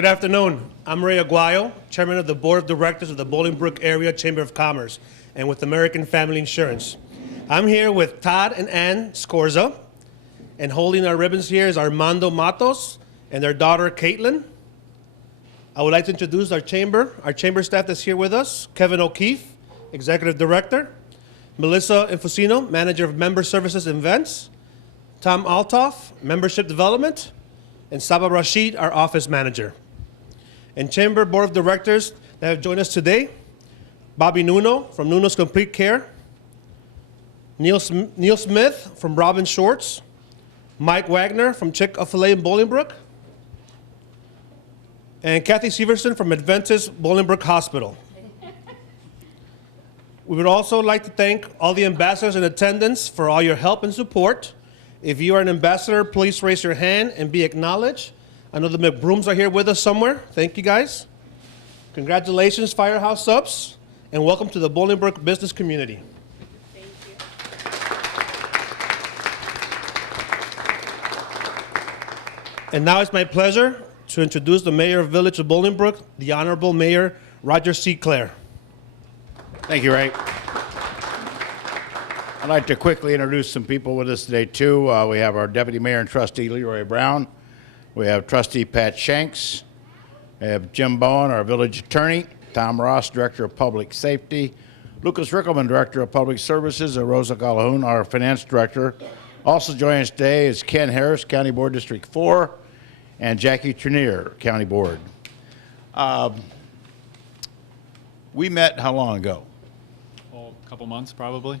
Good afternoon. I'm Ray Aguayo, Chairman of the Board of Directors of the Bolingbrook Area Chamber of Commerce and with American Family Insurance. I'm here with Todd and Ann Scorza, and holding our ribbons here is Armando Matos and their daughter, Caitlin. I would like to introduce our chamber staff that's here with us: Kevin O'Keefe, Executive Director; Melissa Infusino, Manager of Member Services and Events; Tom Altoff, Membership Development; and Saba Rashid, our Office Manager. And Chamber Board of Directors that have joined us today: Bobby Nuno from Nuno's Complete Care; Neil Smith from Robin Shorts; Mike Wagner from Chick-fil-A in Bolingbrook; and Kathy Severson from Adventist Bolingbrook Hospital. We would also like to thank all the ambassadors in attendance for all your help and support. If you are an ambassador, please raise your hand and be acknowledged. I know the McBrooms are here with us somewhere. Thank you, guys. Congratulations, Firehouse Subs, and welcome to the Bolingbrook business community. Thank you. And now it's my pleasure to introduce the Mayor of Village of Bolingbrook, the Honorable Mayor Roger C. Clare. Thank you, Ray. I'd like to quickly introduce some people with us today, too. We have our Deputy Mayor and Trustee, Leroy Brown. We have Trustee Pat Shanks. We have Jim Bowen, our Village Attorney. Tom Ross, Director of Public Safety. Lucas Rickelman, Director of Public Services. And Rosa Calhoun, our Finance Director. Also joining us today is Ken Harris, County Board District 4, and Jackie Trenier, County Board. We met how long ago? Oh, a couple months, probably.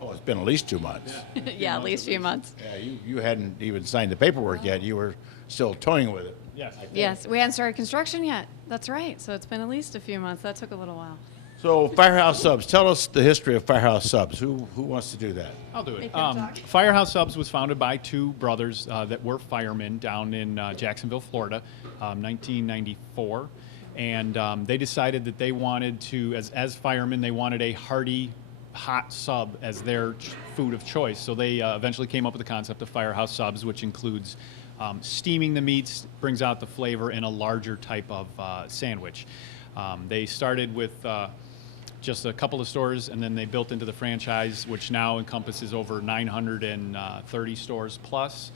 Oh, it's been at least 2 months. Yeah, at least a few months. Yeah, you hadn't even signed the paperwork yet. You were still toying with it. Yes. Yes, we hadn't started construction yet. That's right. So it's been at least a few months. That took a little while. So Firehouse Subs, tell us the history of Firehouse Subs. Who wants to do that? I'll do it. Make them talk. Firehouse Subs was founded by two brothers that were firemen down in Jacksonville, Florida, 1994. And they decided that they wanted to, as firemen, they wanted a hearty, hot sub as their food of choice. So they eventually came up with the concept of Firehouse Subs, which includes steaming the meats, brings out the flavor in a larger type of sandwich. They started with just a couple of stores, and then they built into the franchise, which now encompasses over 930 stores plus.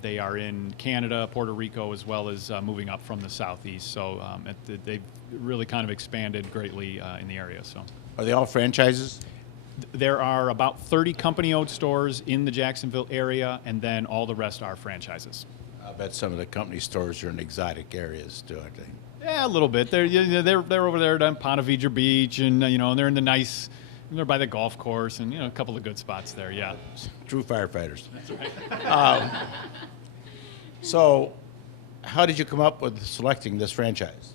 They are in Canada, Puerto Rico, as well as moving up from the southeast. So they've really kind of expanded greatly in the area. So, Are they all franchises? there are about 30 company-owned stores in the Jacksonville area, and then all the rest are franchises. I bet some of the company stores are in exotic areas too, aren't they? Yeah, a little bit. They're over there down Ponte Vedra Beach, and they're in the nice. They're by the golf course, and a couple of good spots there. Yeah. True firefighters. That's right. So, how did you come up with selecting this franchise?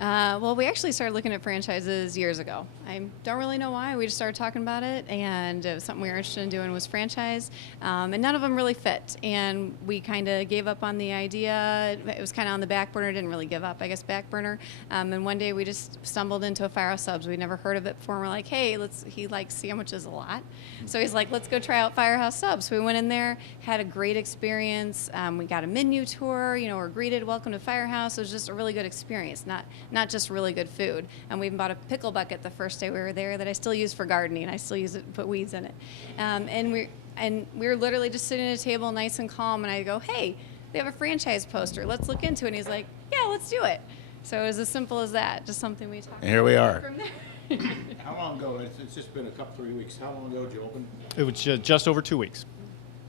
Well, we actually started looking at franchises years ago. I don't really know why. We just started talking about it, and it was something we were interested in doing was franchise, and none of them really fit. And we kind of gave up on the idea. It was kind of on the back burner. Didn't really give up, I guess, back burner. And one day we just stumbled into a Firehouse Subs. We'd never heard of it before. And we're like, hey, he likes sandwiches a lot, so he's like, let's go try out Firehouse Subs. So we went in there, had a great experience. We got a menu tour. We're greeted, welcome to Firehouse. It was just a really good experience. Not just really good food. And we even bought a pickle bucket the first day we were there that I still use for gardening. I still use it to put weeds in it. And we were literally just sitting at a table nice and calm, and I go, hey, they have a franchise poster. Let's look into it. And he's like, yeah, let's do it. So it was as simple as that, just something we talked about. And here we are. From there. How long ago? It's just been a couple, 3 weeks. How long ago did you open? It was just over 2 weeks.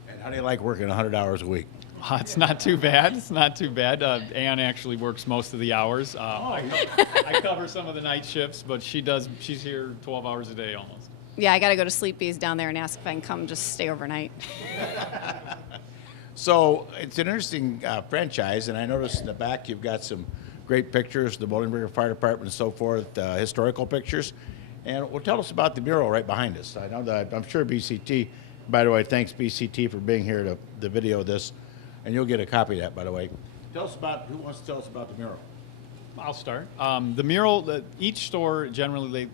And how do you like working 100 hours a week? It's not too bad. It's not too bad. Ann actually works most of the hours. I cover some of the night shifts, but she's here 12 hours a day almost. Yeah, I got to go to Sleepy's down there and ask if I can come just stay overnight. So it's an interesting franchise, and I noticed in the back you've got some great pictures, the Bolingbrook Fire Department and so forth, historical pictures. And well, tell us about the mural right behind us. I know that I'm sure BCT, by the way, thanks BCT for being here to video this. And you'll get a copy of that, by the way. Tell us about, who wants to tell us about the mural? I'll start. The mural, each store generally,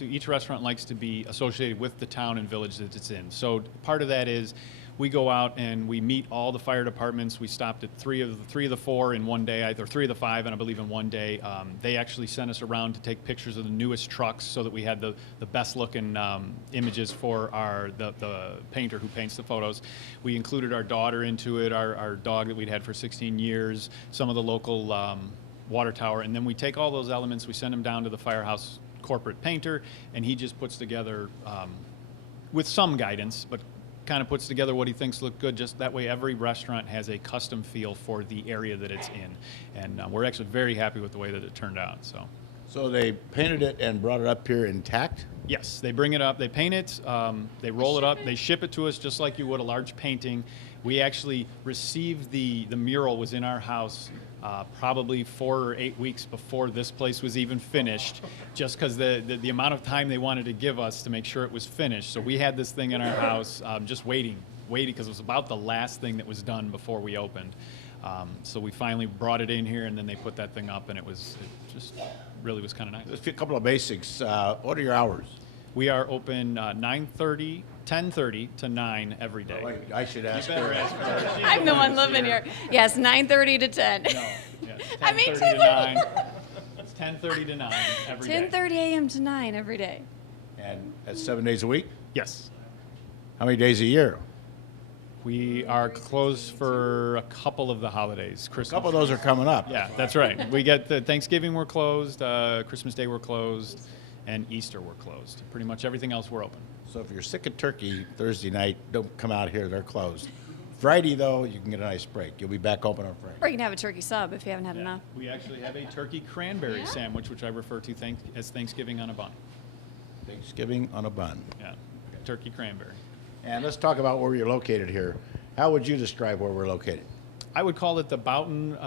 each restaurant likes to be associated with the town and village that it's in. So part of that is we go out and we meet all the fire departments. We stopped at three of the four in one day, or 3 of the 5, and I believe in one day. They actually sent us around to take pictures of the newest trucks so that we had the best looking images for the painter who paints the photos. We included our daughter into it, our dog that we'd had for 16 years, some of the local water tower, and then we take all those elements, we send them down to the Firehouse corporate painter, and he just puts together, with some guidance, but kind of puts together what he thinks look good. Just that way every restaurant has a custom feel for the area that it's in, and we're actually very happy with the way that it turned out. So they painted it and brought it up here intact? Yes, they bring it up, they paint it, they roll it up, they ship it to us just like you would a large painting. We actually received the mural was in our house probably 4 or 8 weeks before this place was even finished, just because the amount of time they wanted to give us to make sure it was finished. So we had this thing in our house just waiting, because it was about the last thing that was done before we opened. So we finally brought it in here, and then they put that thing up, and it just really was kind of nice. Just a couple of basics. What are your hours? We are open 10:30 to 9 every day. Well, I should ask You better her. ask her. She's I'm the one living here. here. Yes, 9:30 to 10. No, yeah, I mean, 10:30 to 9. It's 10:30 to 9 every day. 10:30 a.m. to 9 every day. And that's 7 days a week? Yes. How many days a year? We are closed for a couple of the holidays. A Christmas. couple of those are coming up. Yeah, that's right. We get the Thanksgiving we're closed, Christmas Day we're closed, and Easter we're closed. Pretty much everything else we're open. So if you're sick of turkey Thursday night, don't come out here. They're closed. Friday, though, you can get a nice break. You'll be back open on Friday. Or you can have a turkey sub if you haven't had enough. We actually have a turkey cranberry Yeah. sandwich, which I refer to as Thanksgiving on a bun. Thanksgiving on a bun. Yeah, turkey cranberry. And let's talk about where you're located here. How would you describe where we're located? I would call it the Boughton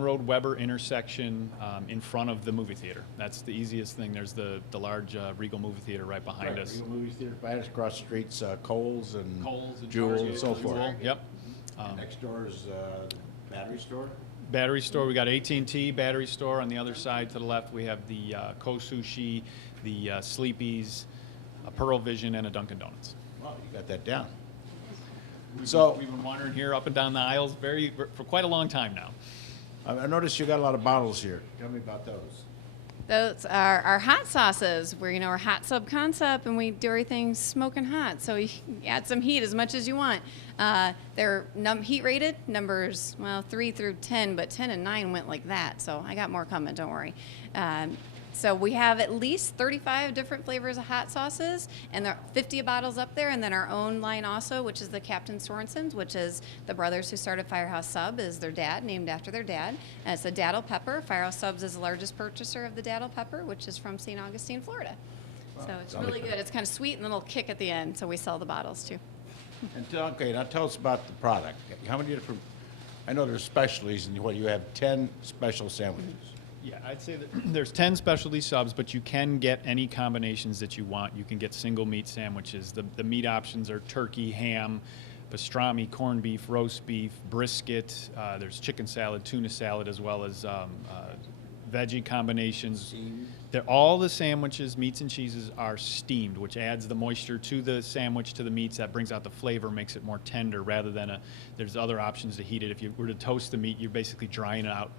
Road Weber intersection in front of the movie theater. That's the easiest thing. There's the large Regal movie theater right behind us. Regal Movie Theater, right across the streets, Kohl's and Kohl's and Jewel Target, and so forth. Jewel, Yep. Next door is battery store. Battery store. We got AT&T battery store on the other side. To the left, we have the Ko Sushi, the Sleepy's, a Pearl Vision, and a Dunkin' Donuts. Wow, you got that down. We've So- been wandering here up and down the aisles for quite a long time now. I noticed you got a lot of bottles here. Tell me about those. Those are our hot sauces. We're our hot sub concept, and we do everything smoking hot. So you can add some heat as much as you want. They're heat rated numbers, 3 through 10, but 10 and 9 went like that. So I got more coming. Don't worry. So we have at least 35 different flavors of hot sauces, and there are 50 bottles up there, and then our own line also, which is the Captain Sorenson's, which is the brothers who started Firehouse Sub, is their dad, named after their dad. And it's a daddle pepper. Firehouse Subs is the largest purchaser of the daddle pepper, which is from St. Augustine, Florida. So it's really good. It's kind of sweet and a little kick at the end, so we sell the bottles too. Okay, now tell us about the product. How many different, I know there's specialties, and you have 10 special sandwiches. Yeah, I'd say that there's 10 specialty subs, but you can get any combinations that you want. You can get single meat sandwiches. The meat options are turkey, ham, pastrami, corned beef, roast beef, brisket. There's chicken salad, tuna salad, as well as veggie combinations. All the sandwiches, meats and cheeses, are steamed, which adds the moisture to the sandwich, to the meats. That brings out the flavor, makes it more tender, rather than there's other options to heat it. If you were to toast the meat, you're basically drying it out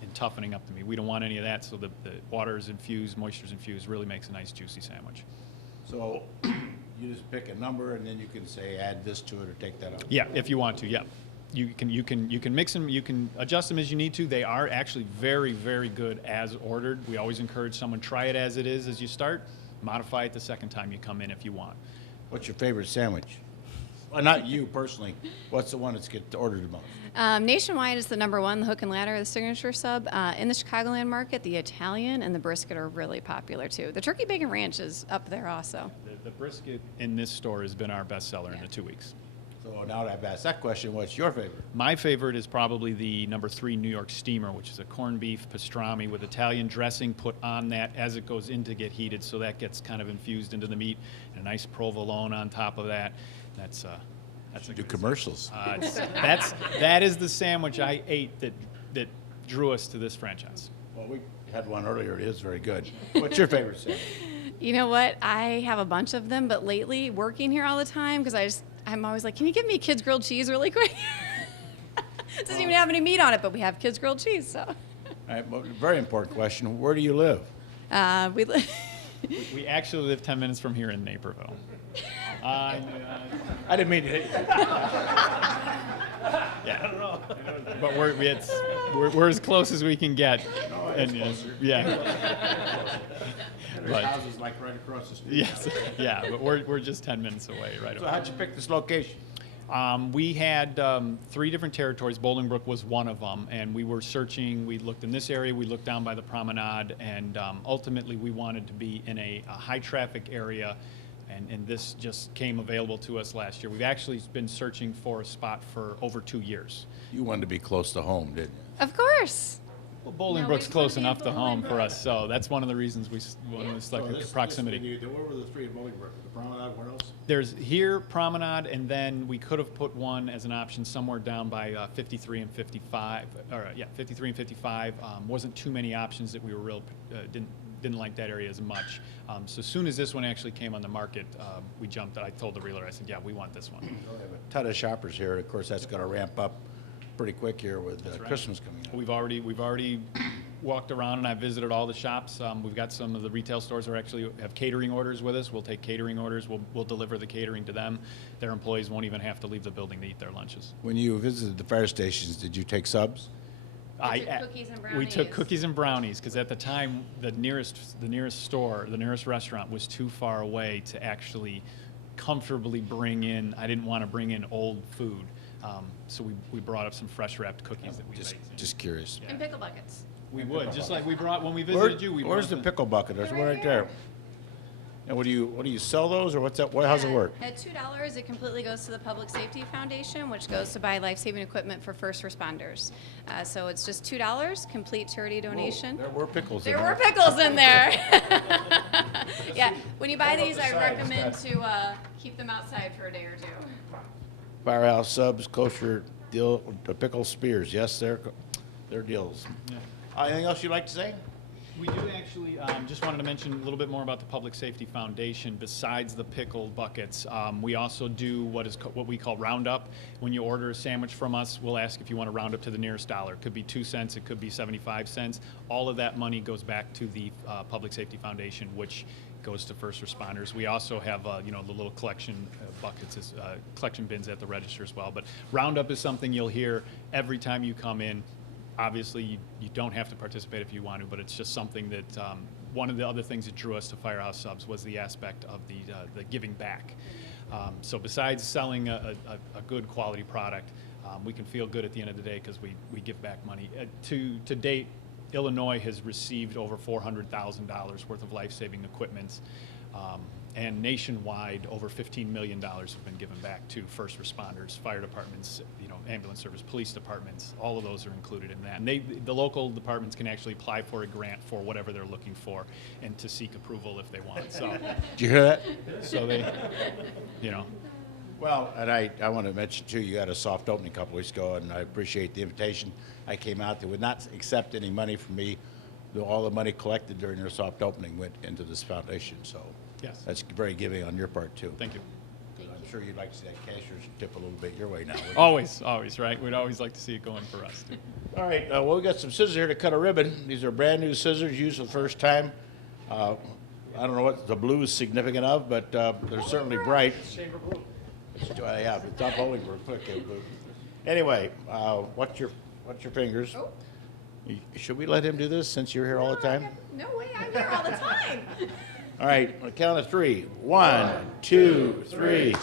and toughening up the meat. We don't want any of that, so the water is infused, moisture is infused, really makes a nice juicy sandwich. So you just pick a number, and then you can say add this to it or take that out. Yeah, if you want to, yeah. You can mix them, you can adjust them as you need to. They are actually very, very good as ordered. We always encourage someone, try it as it is as you start, modify it the second time you come in if you want. What's your favorite sandwich? Well, not you personally. What's the one that's get ordered the most? Nationwide is the number one, the hook and ladder, the signature sub. In the Chicagoland market, the Italian and the brisket are really popular too. The turkey bacon ranch is up there also. The brisket in this store has been our best seller in the 2 weeks. So now that I've asked that question, what's your favorite? My favorite is probably the number 3 New York Steamer, which is a corned beef pastrami with Italian dressing put on that as it goes in to get heated, so that gets kind of infused into the meat, and a nice provolone on top of that. That's a Do good commercials. that is the sandwich I ate that drew us to this franchise. Well, we had one earlier. It is very good. What's your favorite sandwich? You know what? I have a bunch of them, but lately, working here all the time, because I'm always like, can you give me kids grilled cheese really quick? It doesn't even have any meat on it, but we have kids grilled cheese, so. All right, well, very important question. Where do you live? We live. We actually live 10 minutes from here in Naperville. I didn't mean to hit you. Yeah. But we're as close as we can get. And yeah. But, House is like right across the street. yes, yeah, but we're just 10 minutes away, right? So how'd you pick this location? We had 3 different territories. Bolingbrook was one of them, and we were searching. We looked in this area, we looked down by the promenade, and ultimately we wanted to be in a high-traffic area, and this just came available to us last year. We've actually been searching for a spot for over 2 years. You wanted to be close to home, didn't you? Of course. Well, Bolingbrook's we close wanna be enough to home for Bolingbrook. us, so that's one of the reasons we selected proximity. Where were the 3 in Bolingbrook? The promenade, where else? There's here Promenade, and then we could have put one as an option somewhere down by 53 and 55. Or 53 and 55. Wasn't too many options that we were didn't like that area as much. So as soon as this one actually came on the market, we jumped. I told the realtor, I said, yeah, we want this one. We have a ton of shoppers here. Of course, that's going to ramp up pretty quick here with right. Christmas coming up. We've already walked around, and I visited all the shops. We've got some of the retail stores that actually have catering orders with us. We'll take catering orders. We'll deliver the catering to them. Their employees won't even have to leave the building to eat their lunches. When you visited the fire stations, did you take subs? We took cookies and We took brownies. cookies and brownies because at the time the nearest store, the nearest restaurant was too far away to actually comfortably bring in. I didn't want to bring in old food, so we brought up some fresh wrapped cookies that we baked. Just curious. And pickle buckets. We would just like we brought when we visited you. We Where's brought the pickle bucket? There's one right there. And what do you sell those, or what's that? How's it work? At $2, it completely goes to the Public Safety Foundation, which goes to buy life-saving equipment for first responders. So it's just $2, complete charity donation. There were pickles in There there. were pickles in there. Yeah, when you buy these, I recommend to keep them outside for a day or 2. Firehouse Subs, kosher deal, pickle spears. Yes, they're deals. Anything else you'd like to say? We do actually, just wanted to mention a little bit more about the Public Safety Foundation. Besides the pickle buckets, we also do what we call roundup. When you order a sandwich from us, we'll ask if you want to round up to the nearest dollar. It could be 2 cents, it could be 75 cents. All of that money goes back to the Public Safety Foundation, which goes to first responders. We also have, the little collection buckets, collection bins at the register as well. But roundup is something you'll hear every time you come in. Obviously, you don't have to participate if you want to, but it's just something that one of the other things that drew us to Firehouse Subs was the aspect of the giving back. So besides selling a good quality product, we can feel good at the end of the day because we give back money. To date, Illinois has received over $400,000 worth of life-saving equipment. And nationwide, over $15 million have been given back to first responders, fire departments, ambulance service, police departments. All of those are included in that. And the local departments can actually apply for a grant for whatever they're looking for, and to seek approval if they want. So, Did you hear that? so they, Well, and I want to mention too, you had a soft opening a couple weeks ago, and I appreciate the invitation. I came out. They would not accept any money from me. All the money collected during their soft opening went into this foundation. So Yes. that's very giving on your part too. Thank you. I'm sure you'd like to see that cashier's tip a little bit your way now. wouldn't you? Always, right? We'd always like to see it going for us, too. All right, well, we got some scissors here to cut a ribbon. These are brand new scissors used for the first time. I don't know what the blue is significant of, but they're certainly bright. Chamber blue. Yeah, it's not Bolingbrook. Okay, but anyway, watch your fingers. Oh. Should we let him do this since you're here all the time? No way, I'm here all the time. All right, on the count of 3. 1, 2, 3. There you are.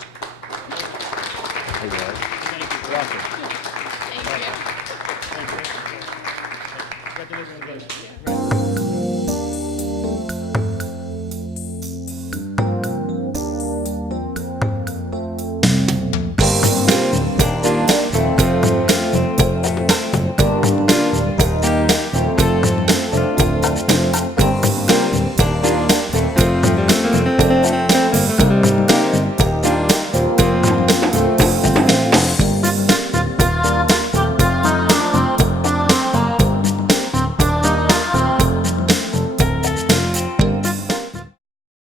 Welcome. Thank you. Congratulations again.